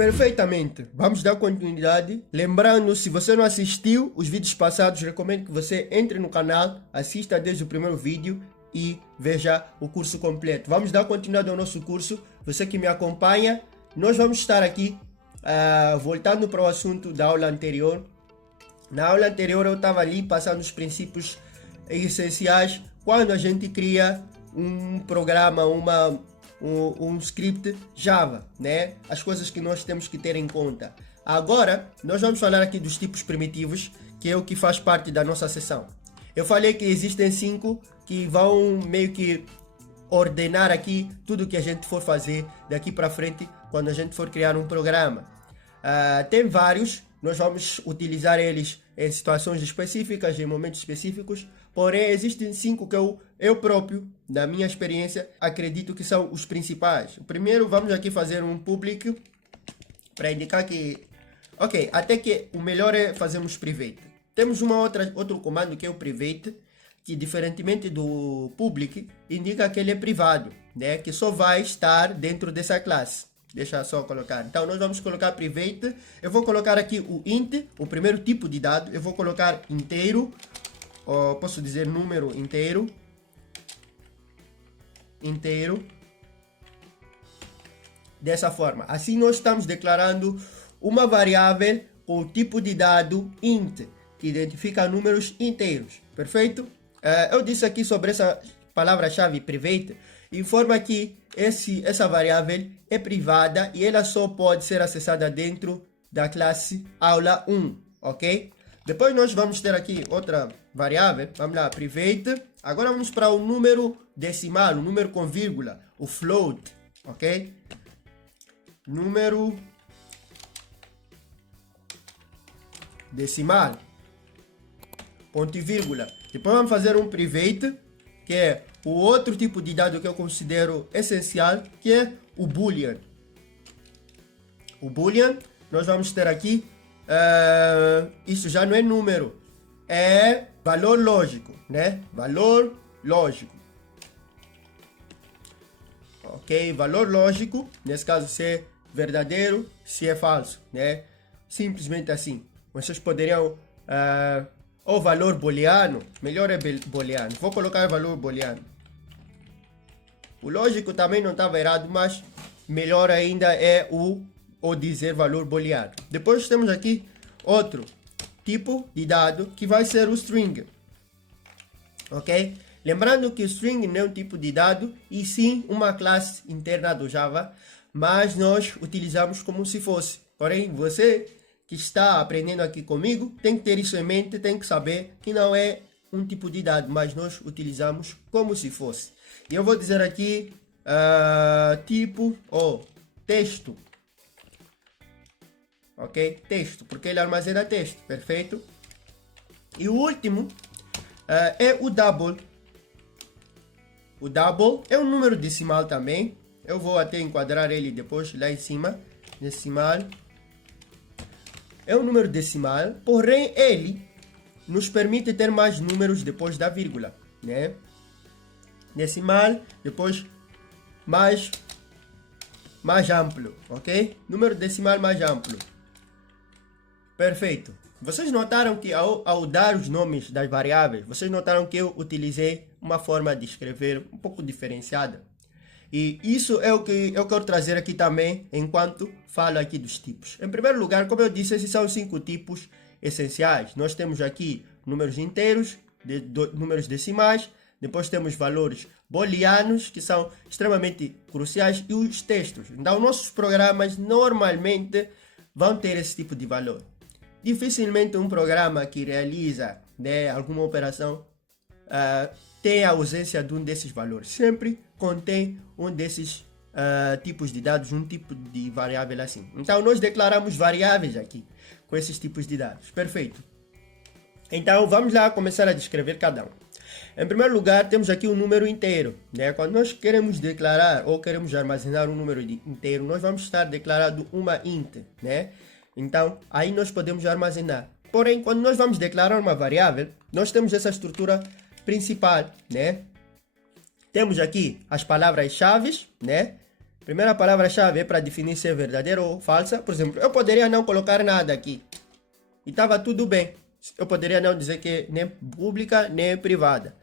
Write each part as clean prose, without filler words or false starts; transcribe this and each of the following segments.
Perfeitamente. Vamos dar continuidade. Lembrando, se você não assistiu os vídeos passados, recomendo que você entre no canal, assista desde o primeiro vídeo e veja o curso completo. Vamos dar continuidade ao nosso curso. Você que me acompanha, nós vamos estar aqui voltando para o assunto da aula anterior. Na aula anterior eu estava ali passando os princípios essenciais quando a gente cria um programa, um script Java, né? As coisas que nós temos que ter em conta. Agora, nós vamos falar aqui dos tipos primitivos, que é o que faz parte da nossa sessão. Eu falei que existem 5 que vão meio que ordenar aqui tudo que a gente for fazer daqui para frente quando a gente for criar um programa. Tem vários, nós vamos utilizar eles em situações específicas, em momentos específicos, porém existem 5 que eu próprio, na minha experiência, acredito que são os principais. O primeiro, vamos aqui fazer um public para indicar que, ok, até que o melhor é fazermos private. Temos outro comando que é o private, que diferentemente do public, indica que ele é privado, né? Que só vai estar dentro dessa classe. Deixa só colocar. Então nós vamos colocar private. Eu vou colocar aqui o int, o primeiro tipo de dado. Eu vou colocar inteiro, ou posso dizer número inteiro. Dessa forma. Assim nós estamos declarando uma variável com o tipo de dado int, que identifica números inteiros. Perfeito? Eu disse aqui sobre essa palavra-chave private, informa que essa variável é privada e ela só pode ser acessada dentro da classe aula 1, ok? Depois nós vamos ter aqui outra variável, vamos lá, private. Agora vamos para o número decimal, o número com vírgula, o float, ok? Número decimal, ponto e vírgula. Depois vamos fazer um private, que é o outro tipo de dado que eu considero essencial, que é o boolean. O boolean, nós vamos ter aqui, isso já não é número, é valor lógico, né? Valor lógico. Ok, valor lógico, nesse caso se é verdadeiro, se é falso, né? Simplesmente assim. Vocês poderiam, ou valor booleano, melhor é booleano. Vou colocar valor booleano. O lógico também não estava errado, mas melhor ainda é o dizer valor booleano. Depois temos aqui outro tipo de dado que vai ser o string. Ok? Lembrando que o string não é um tipo de dado e sim uma classe interna do Java, mas nós utilizamos como se fosse. Porém, você que está aprendendo aqui comigo tem que ter isso em mente, tem que saber que não é um tipo de dado, mas nós utilizamos como se fosse. E eu vou dizer aqui tipo ou texto. Ok? Texto, porque ele armazena texto, perfeito? E o último é o double. O double é um número decimal também. Eu vou até enquadrar ele depois lá em cima. Decimal. É um número decimal, porém ele nos permite ter mais números depois da vírgula, né? Decimal, depois mais amplo, ok? Número decimal mais amplo. Perfeito. Vocês notaram que ao dar os nomes das variáveis, vocês notaram que eu utilizei uma forma de escrever um pouco diferenciada. E isso é o que eu quero trazer aqui também, enquanto falo aqui dos tipos. Em primeiro lugar, como eu disse, esses são 5 tipos essenciais. Nós temos aqui números inteiros, números decimais, depois temos valores booleanos, que são extremamente cruciais, e os textos. Então, nossos programas normalmente vão ter esse tipo de valor. Dificilmente um programa que realiza, né, alguma operação tem a ausência de um desses valores. Sempre contém um desses tipos de dados, um tipo de variável assim. Então, nós declaramos variáveis aqui com esses tipos de dados. Perfeito. Então, vamos lá começar a descrever cada um. Em primeiro lugar, temos aqui um número inteiro, né? Quando nós queremos declarar ou queremos armazenar um número inteiro, nós vamos estar declarando uma int, né? Então, aí nós podemos armazenar. Porém, quando nós vamos declarar uma variável, nós temos essa estrutura principal, né? Temos aqui as palavras-chave, né? Primeira palavra-chave é para definir se é verdadeira ou falsa. Por exemplo, eu poderia não colocar nada aqui. E estava tudo bem. Eu poderia não dizer que é nem pública, nem privada.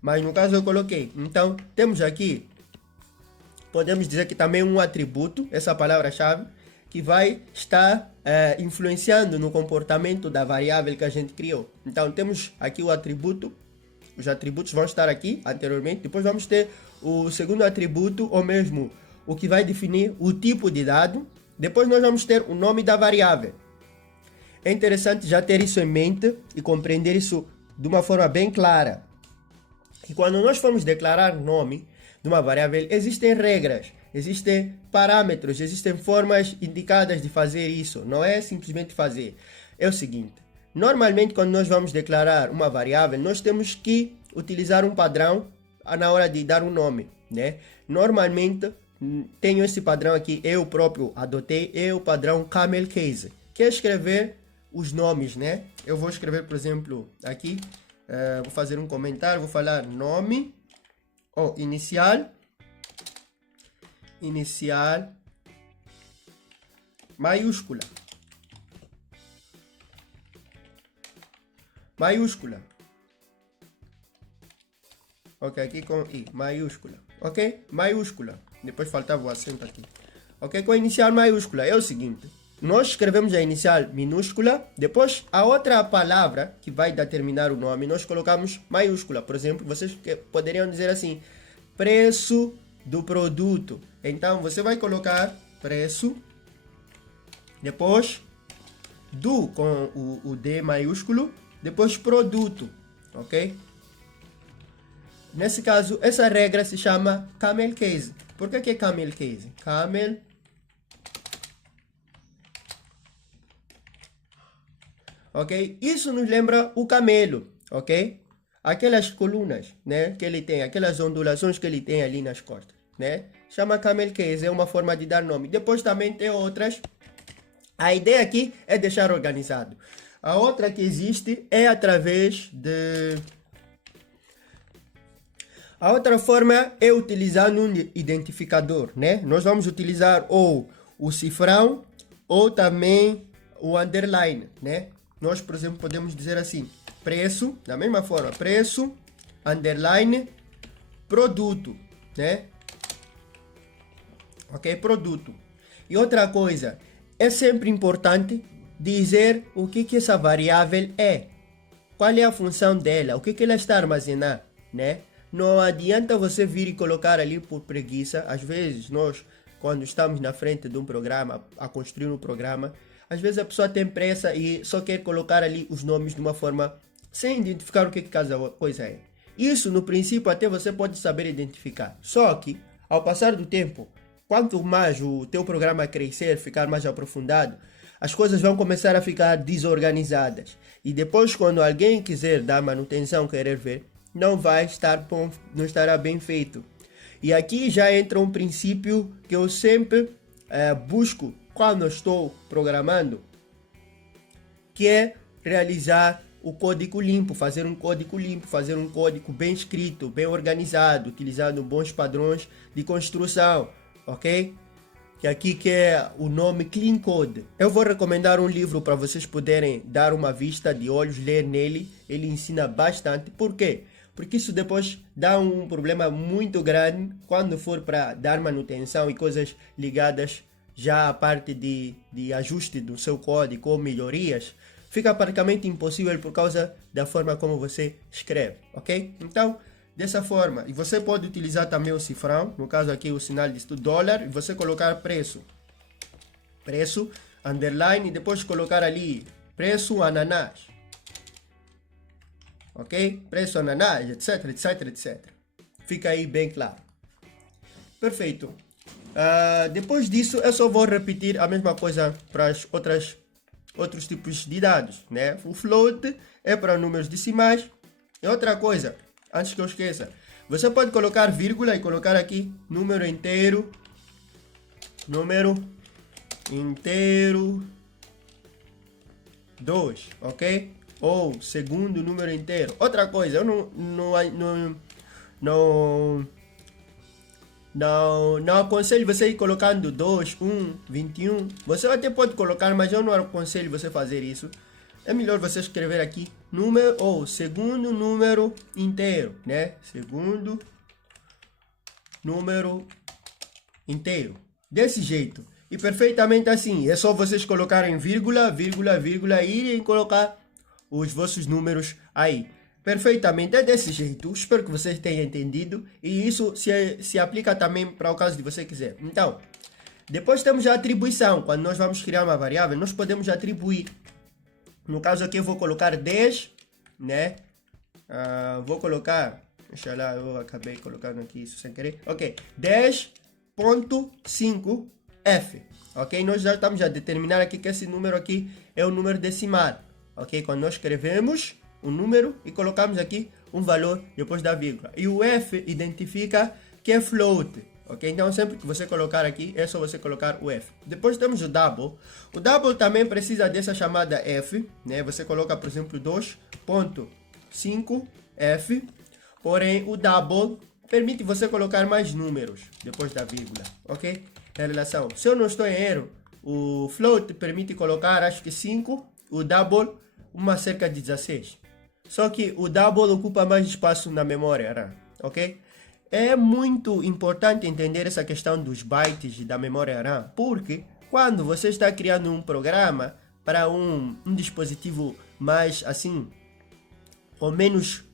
Mas no caso eu coloquei. Então, temos aqui, podemos dizer que também um atributo, essa palavra-chave, que vai estar influenciando no comportamento da variável que a gente criou. Então, temos aqui o atributo. Os atributos vão estar aqui anteriormente. Depois vamos ter o segundo atributo, ou mesmo o que vai definir o tipo de dado. Depois nós vamos ter o nome da variável. É interessante já ter isso em mente e compreender isso de uma forma bem clara. E quando nós formos declarar nome de uma variável, existem regras, existem parâmetros, existem formas indicadas de fazer isso. Não é simplesmente fazer. É o seguinte, normalmente quando nós vamos declarar uma variável, nós temos que utilizar um padrão na hora de dar um nome, né? Normalmente, tenho esse padrão aqui, eu próprio adotei, é o padrão Camel Case, que é escrever os nomes, né? Eu vou escrever, por exemplo, aqui, vou fazer um comentário, vou falar nome, ou inicial, maiúscula, ok, aqui com I, maiúscula, ok, maiúscula, depois faltava o acento aqui, ok, com inicial maiúscula, é o seguinte, nós escrevemos a inicial minúscula, depois a outra palavra que vai determinar o nome, nós colocamos maiúscula. Por exemplo, vocês poderiam dizer assim, preço do produto. Então, você vai colocar preço, depois do com o D maiúsculo, depois produto, ok? Nesse caso, essa regra se chama Camel Case. Por que é Camel Case? Camel ok? Isso nos lembra o camelo, ok? Aquelas colunas, né, que ele tem, aquelas ondulações que ele tem ali nas costas, né? Chama camel case, é uma forma de dar nome. Depois também tem outras. A ideia aqui é deixar organizado. A outra que existe é através de... A outra forma é utilizando um identificador, né? Nós vamos utilizar ou o cifrão ou também o underline, né? Nós, por exemplo, podemos dizer assim, preço, da mesma forma, preço, underline, produto, né? Ok? Produto. E outra coisa, é sempre importante dizer o que essa variável é. Qual é a função dela, o que ela está a armazenar, né? Não adianta você vir e colocar ali por preguiça. Às vezes, nós, quando estamos na frente de um programa, a construir um programa, às vezes a pessoa tem pressa e só quer colocar ali os nomes de uma forma sem identificar o que cada coisa é. Isso, no princípio, até você pode saber identificar. Só que, ao passar do tempo, quanto mais o teu programa crescer, ficar mais aprofundado, as coisas vão começar a ficar desorganizadas. E depois, quando alguém quiser dar manutenção, querer ver, não estará bem feito. E aqui já entra um princípio que eu sempre busco quando estou programando, que é realizar o código limpo, fazer um código bem escrito, bem organizado, utilizando bons padrões de construção, ok? Que aqui que é o nome Clean Code. Eu vou recomendar um livro para vocês poderem dar uma vista de olhos, ler nele, ele ensina bastante. Por quê? Porque isso depois dá um problema muito grande quando for para dar manutenção e coisas ligadas já a parte de ajuste do seu código ou melhorias, fica praticamente impossível por causa da forma como você escreve, ok? Então, dessa forma, e você pode utilizar também o cifrão, no caso aqui o sinal de dólar, e você colocar preço, underline, e depois colocar ali, preço ananás, ok? Preço ananás, etc, etc, etc. Fica aí bem claro. Perfeito. Depois disso, eu só vou repetir a mesma coisa para as outros tipos de dados, né? O float é para números decimais. E outra coisa, antes que eu esqueça, você pode colocar vírgula e colocar aqui número inteiro 2, ok? Ou segundo número inteiro. Outra coisa, eu não aconselho você ir colocando 2, 1, 21. Você até pode colocar, mas eu não aconselho você fazer isso. É melhor você escrever aqui número ou segundo número inteiro, né? Segundo número inteiro. Desse jeito. E perfeitamente assim. É só vocês colocarem vírgula, vírgula, vírgula e irem colocar os vossos números aí. Perfeitamente, é desse jeito. Espero que vocês tenham entendido. E isso se aplica também para o caso de você quiser. Então, depois temos a atribuição. Quando nós vamos criar uma variável, nós podemos atribuir. No caso aqui eu vou colocar 10, né? Vou colocar, deixa lá, eu acabei colocando aqui isso sem querer. Ok, 10.5f. Ok, nós já estamos a determinar aqui que esse número aqui é o número decimal. Ok, quando nós escrevemos um número e colocamos aqui um valor depois da vírgula. E o f identifica que é float. Ok, então sempre que você colocar aqui, é só você colocar o f. Depois temos o double. O double também precisa dessa chamada f, né? Você coloca, por exemplo, 2.5f. Porém, o double permite você colocar mais números depois da vírgula, ok? Em relação, se eu não estou em erro, o float permite colocar, acho que 5, o double, uma cerca de 16. Só que o double ocupa mais espaço na memória RAM, ok? É muito importante entender essa questão dos bytes da memória RAM, porque quando você está criando um programa para um dispositivo mais assim, ou menos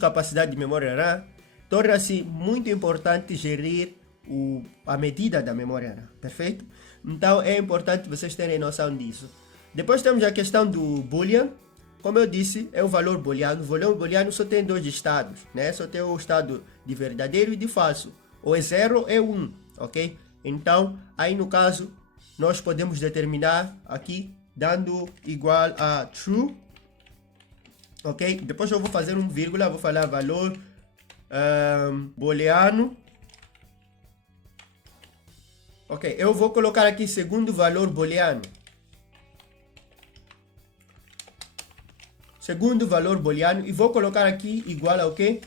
capacidade de memória RAM, torna-se muito importante gerir a medida da memória RAM, perfeito? Então é importante vocês terem noção disso. Depois temos a questão do Boolean. Como eu disse, é o valor booleano. O valor booleano só tem dois estados, né? Só tem o estado de verdadeiro e de falso. Ou é 0 ou é 1, ok? Então, aí no caso, nós podemos determinar aqui, dando igual a true, ok? Depois eu vou fazer um vírgula, vou falar valor booleano. Ok, eu vou colocar aqui segundo valor booleano. Segundo valor booleano, e vou colocar aqui igual a o quê?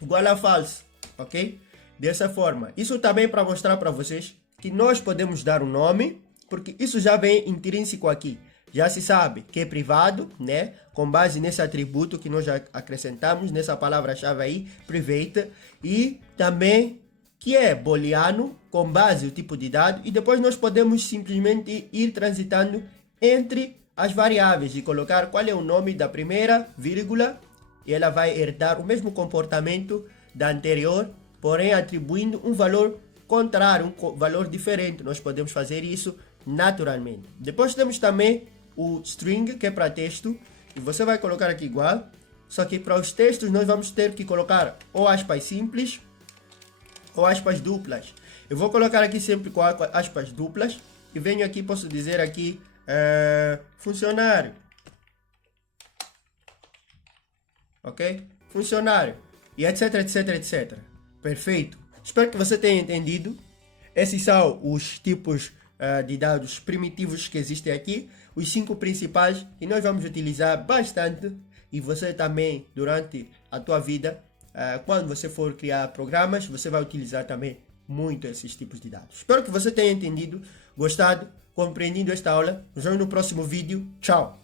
Igual a false, ok? Dessa forma. Isso também para mostrar para vocês que nós podemos dar um nome, porque isso já vem intrínseco aqui. Já se sabe que é privado, né? Com base nesse atributo que nós já acrescentamos, nessa palavra-chave aí, private, e também que é booleano, com base no tipo de dado, e depois nós podemos simplesmente ir transitando entre as variáveis e colocar qual é o nome da primeira vírgula e ela vai herdar o mesmo comportamento da anterior, porém atribuindo um valor contrário, um valor diferente. Nós podemos fazer isso naturalmente. Depois temos também o string, que é para texto, e você vai colocar aqui igual, só que para os textos nós vamos ter que colocar ou aspas simples ou aspas duplas. Eu vou colocar aqui sempre com aspas duplas e venho aqui, posso dizer aqui funcionário, ok? Funcionário, e etc, etc, etc. Perfeito. Espero que você tenha entendido. Esses são os tipos de dados primitivos que existem aqui, os 5 principais, e nós vamos utilizar bastante, e você também, durante a tua vida, quando você for criar programas, você vai utilizar também muito esses tipos de dados. Espero que você tenha entendido, gostado, compreendido esta aula. Nos vemos no próximo vídeo. Tchau!